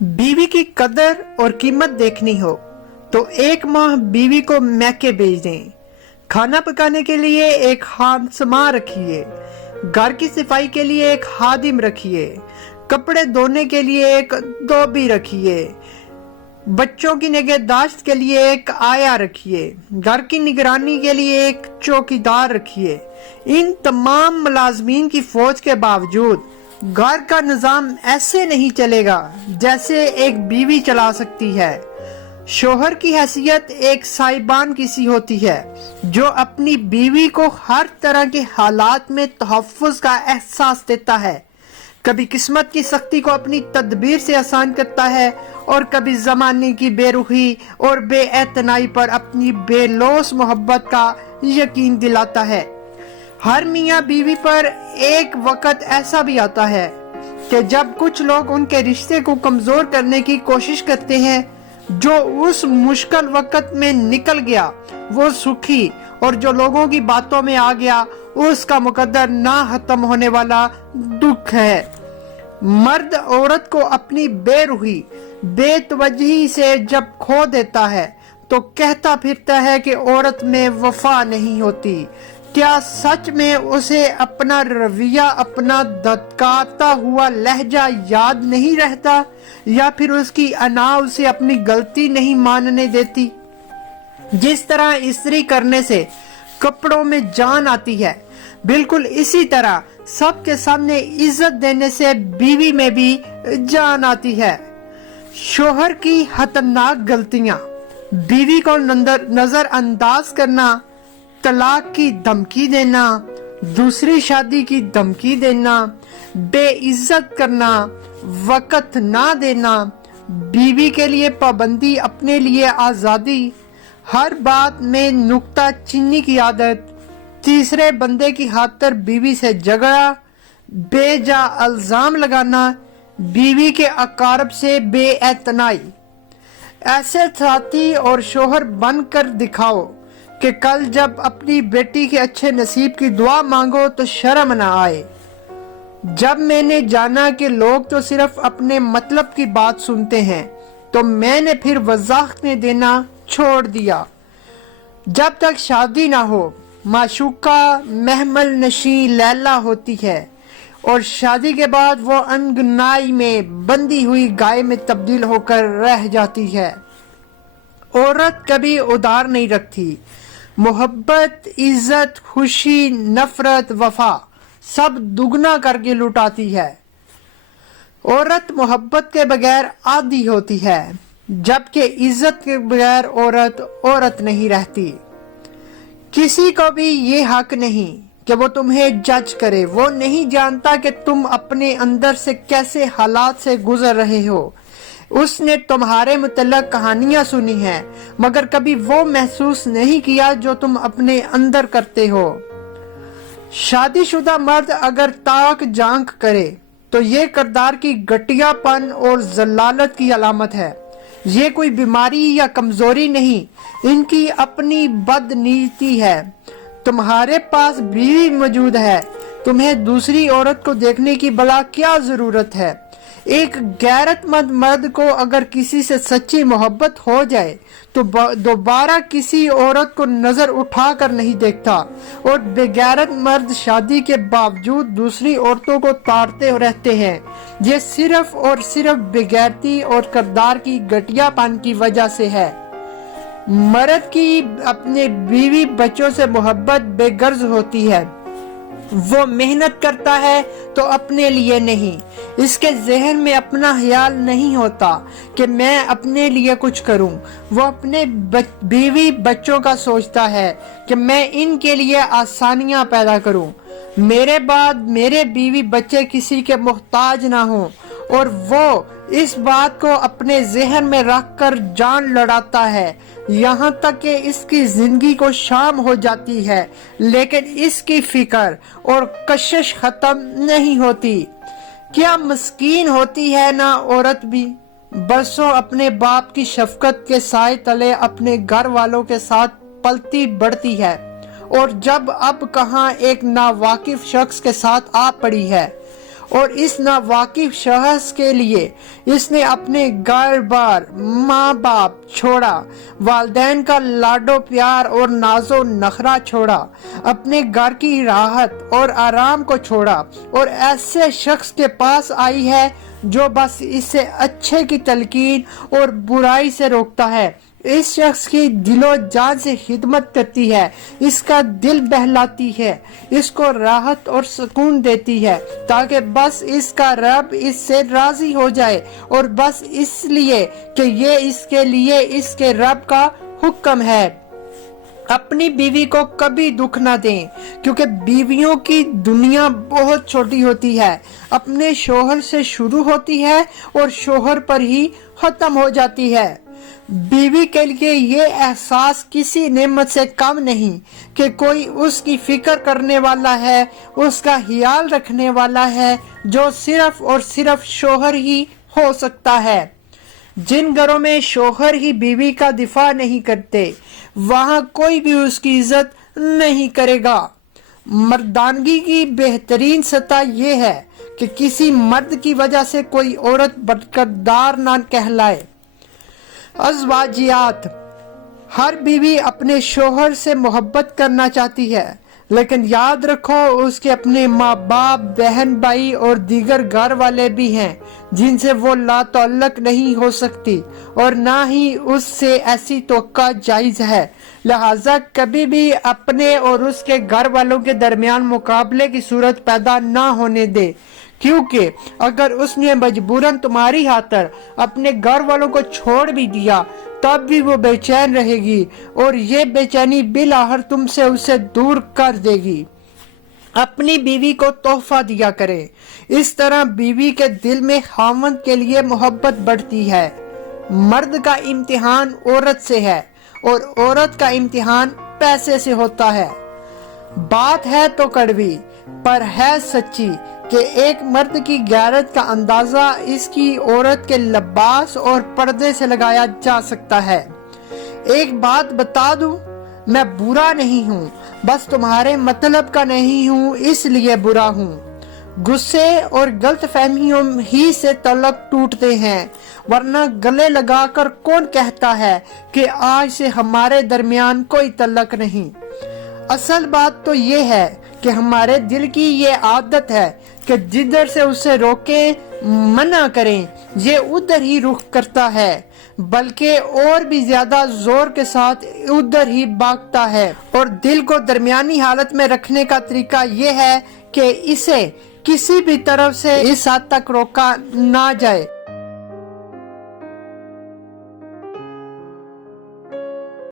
बीवी की कदर और कीमत देखनी हो तो एक माह बीवी को मैके भेज दें। खाना पकाने के लिए एक हांसमा रखिए, घर की सफाई के लिए एक हादिम रखिए, कपड़े धोने के लिए एक धोबी रखिए, बच्चों की निगहदाश्त के लिए एक आया रखिए, घर की निगरानी के लिए एक चौकीदार रखिए। इन तमाम मुलाजमीन की फौज के बावजूद घर का निजाम ऐसे नहीं चलेगा जैसे एक बीवी चला सकती है। शोहर की हैसियत एक साहिबान की सी होती है जो अपनी बीवी को हर तरह के हालात में तहफ्फुज का एहसास देता है। कभी किस्मत की सख्ती को अपनी तदबीर से आसान करता है और कभी जमाने की बेरुखी और बेएतनाई पर अपनी बेलौस मोहब्बत का यकीन दिलाता है। हर मियाँ बीवी पर एक वक्त ऐसा भी आता है कि जब कुछ लोग उनके रिश्ते को कमजोर करने की कोशिश करते हैं। जो उस मुश्किल वक्त में निकल गया वो सुखी, और जो लोगों की बातों में आ गया उसका मुकद्दर ना खत्म होने वाला दुख है। मर्द औरत को अपनी बेरुखी बेतवजही से जब खो देता है तो कहता फिरता है कि औरत में वफा नहीं होती। क्या सच में उसे अपना रवैया, अपना धधकाता हुआ लहजा याद नहीं रहता, या फिर उसकी अना उसे अपनी गलती नहीं मानने देती? जिस तरह इस्त्री करने से कपड़ों में जान आती है, बिल्कुल इसी तरह सबके सामने इज्जत देने से बीवी में भी जान आती है। शोहर की खतरनाक गलतियां: बीवी को नजरअंदाज करना, तलाक की धमकी देना, दूसरी शादी की धमकी देना, बेइज्जत करना, वक्त ना देना, बीवी के लिए पाबंदी, अपने लिए आजादी, हर बात में नुक्ता चीनी की आदत, तीसरे बंदे की खातिर बीवी से झगड़ा, बेजा इल्जाम लगाना, बीवी के अकारब से बेएतनाई। ऐसे साथी और शोहर बनकर दिखाओ कि कल जब अपनी बेटी के अच्छे नसीब की दुआ मांगो तो शर्म ना आए। जब मैंने जाना कि लोग तो सिर्फ अपने मतलब की बात सुनते हैं तो मैंने फिर वजाहतें देना छोड़ दिया। जब तक शादी ना हो माशूका महमल नशी लैला होती है और शादी के बाद वो अंगनाई में बंधी हुई गाय में तब्दील होकर रह जाती है। औरत कभी उधार नहीं रखती। मोहब्बत, इज्जत, खुशी, नफरत, वफा सब दुगना करके लुटाती है। औरत मोहब्बत के बगैर आदी होती है, जबकि इज्जत के बगैर औरत नहीं रहती। किसी को भी ये हक नहीं कि वो तुम्हें जज करे। वो नहीं जानता कि तुम अपने अंदर से कैसे हालात से गुजर रहे हो। उसने तुम्हारे मुतल्लक कहानियां सुनी हैं, मगर कभी वो महसूस नहीं किया जो तुम अपने अंदर करते हो। शादीशुदा मर्द अगर ताक झांक करे तो ये किरदार की घटियापन और जलालत की अलामत है। ये कोई बीमारी या कमजोरी नहीं, इनकी अपनी बदनीयती है। तुम्हारे पास बीवी मौजूद है, तुम्हें दूसरी औरत को देखने की भला क्या जरूरत है? एक गैरतमंद मर्द को अगर किसी से सच्ची मोहब्बत हो जाए तो दोबारा किसी औरत को नजर उठाकर नहीं देखता, और बेगैरत मर्द शादी के बावजूद दूसरी औरतों को ताड़ते रहते हैं। ये सिर्फ और सिर्फ बेगैरती और किरदार की घटियापन की वजह से है। मर्द की अपने बीवी बच्चों से मोहब्बत बेगर्ज होती है। वो मेहनत करता है तो अपने लिए नहीं, इसके जहन में अपना ख्याल नहीं होता कि मैं अपने लिए कुछ करूं। वो अपने बीवी बच्चों का सोचता है कि मैं इनके लिए आसानियां पैदा करूं, मेरे बाद मेरे बीवी बच्चे किसी के मोहताज ना हों। और वो इस बात को अपने जहन में रखकर जान लड़ाता है, यहाँ तक कि इसकी जिंदगी को शाम हो जाती है, लेकिन इसकी फिक्र और कशिश खत्म नहीं होती। क्या मस्कीन होती है ना औरत भी। बरसों अपने बाप की शफकत के साए तले अपने घर वालों के साथ पलती बढ़ती है, और जब अब कहाँ एक नावाकिफ शख्स के साथ आ पड़ी है اور اس ناواقف شخص کے لیے اس نے اپنے گھر بار، ماں باپ چھوڑا، والدین کا لاڈو پیار اور ناز و نخرہ چھوڑا، اپنے گھر کی راحت اور آرام کو چھوڑا اور ایسے شخص کے پاس آئی ہے جو بس اسے اچھے کی تلقین اور برائی سے روکتا ہے، اس شخص کی دل و جان سے خدمت کرتی ہے، اس کا دل بہلاتی ہے، اس کو راحت اور سکون دیتی ہے تاکہ بس اس کا رب اس سے راضی ہو جائے، اور بس اس لیے کہ یہ اس کے لیے اس کے رب کا حکم ہے۔ اپنی بیوی کو کبھی دکھ نہ دیں، کیونکہ بیویوں کی دنیا بہت چھوٹی ہوتی ہے، اپنے شوہر سے شروع ہوتی ہے اور شوہر پر ہی ختم ہو جاتی ہے۔ بیوی کے لیے یہ احساس کسی نعمت سے کم نہیں کہ کوئی اس کی فکر کرنے والا ہے، اس کا خیال رکھنے والا ہے، جو صرف اور صرف شوہر ہی ہو سکتا ہے۔ جن گھروں میں شوہر ہی بیوی کا دفاع نہیں کرتے، وہاں کوئی بھی اس کی عزت نہیں کرے گا۔ مردانگی کی بہترین سطح یہ ہے کہ کسی مرد کی وجہ سے کوئی عورت بدکردار نہ کہلائے۔ ازواجیات: ہر بیوی اپنے شوہر سے محبت کرنا چاہتی ہے، لیکن یاد رکھو اس کے اپنے ماں باپ، بہن بھائی اور دیگر گھر والے بھی ہیں جن سے وہ لا تعلق نہیں ہو سکتی، اور نہ ہی اس سے ایسی توقع جائز ہے۔ لہٰذا کبھی بھی اپنے اور اس کے گھر والوں کے درمیان مقابلے کی صورت پیدا نہ ہونے دے، کیونکہ اگر اس نے مجبوراً تمہاری خاطر اپنے گھر والوں کو چھوڑ بھی دیا تب بھی وہ بے چین رہے گی، اور یہ بے چینی بالآخر تم سے اسے دور کر دے گی۔ اپنی بیوی کو تحفہ دیا کرے، اس طرح بیوی کے دل میں خاوند کے لیے محبت بڑھتی ہے۔ مرد کا امتحان عورت سے ہے اور عورت کا امتحان پیسے سے ہوتا ہے۔ بات ہے تو کڑوی پر ہے سچی کہ ایک مرد کی غیرت کا اندازہ اس کی عورت کے لباس اور پردے سے لگایا جا سکتا ہے۔ ایک بات بتا دوں، میں برا نہیں ہوں، بس تمہارے مطلب کا نہیں ہوں اس لیے برا ہوں۔ غصے اور غلط فہمیوں ہی سے تعلق ٹوٹتے ہیں، ورنہ گلے لگا کر کون کہتا ہے کہ آج سے ہمارے درمیان کوئی تعلق نہیں۔ اصل بات تو یہ ہے کہ ہمارے دل کی یہ عادت ہے کہ جدھر سے اسے روکیں، منع کریں، یہ ادھر ہی رخ کرتا ہے، بلکہ اور بھی زیادہ زور کے ساتھ ادھر ہی بھاگتا ہے، اور دل کو درمیانی حالت میں رکھنے کا طریقہ یہ ہے کہ اسے کسی بھی طرف سے اس حد تک روکا نہ جائے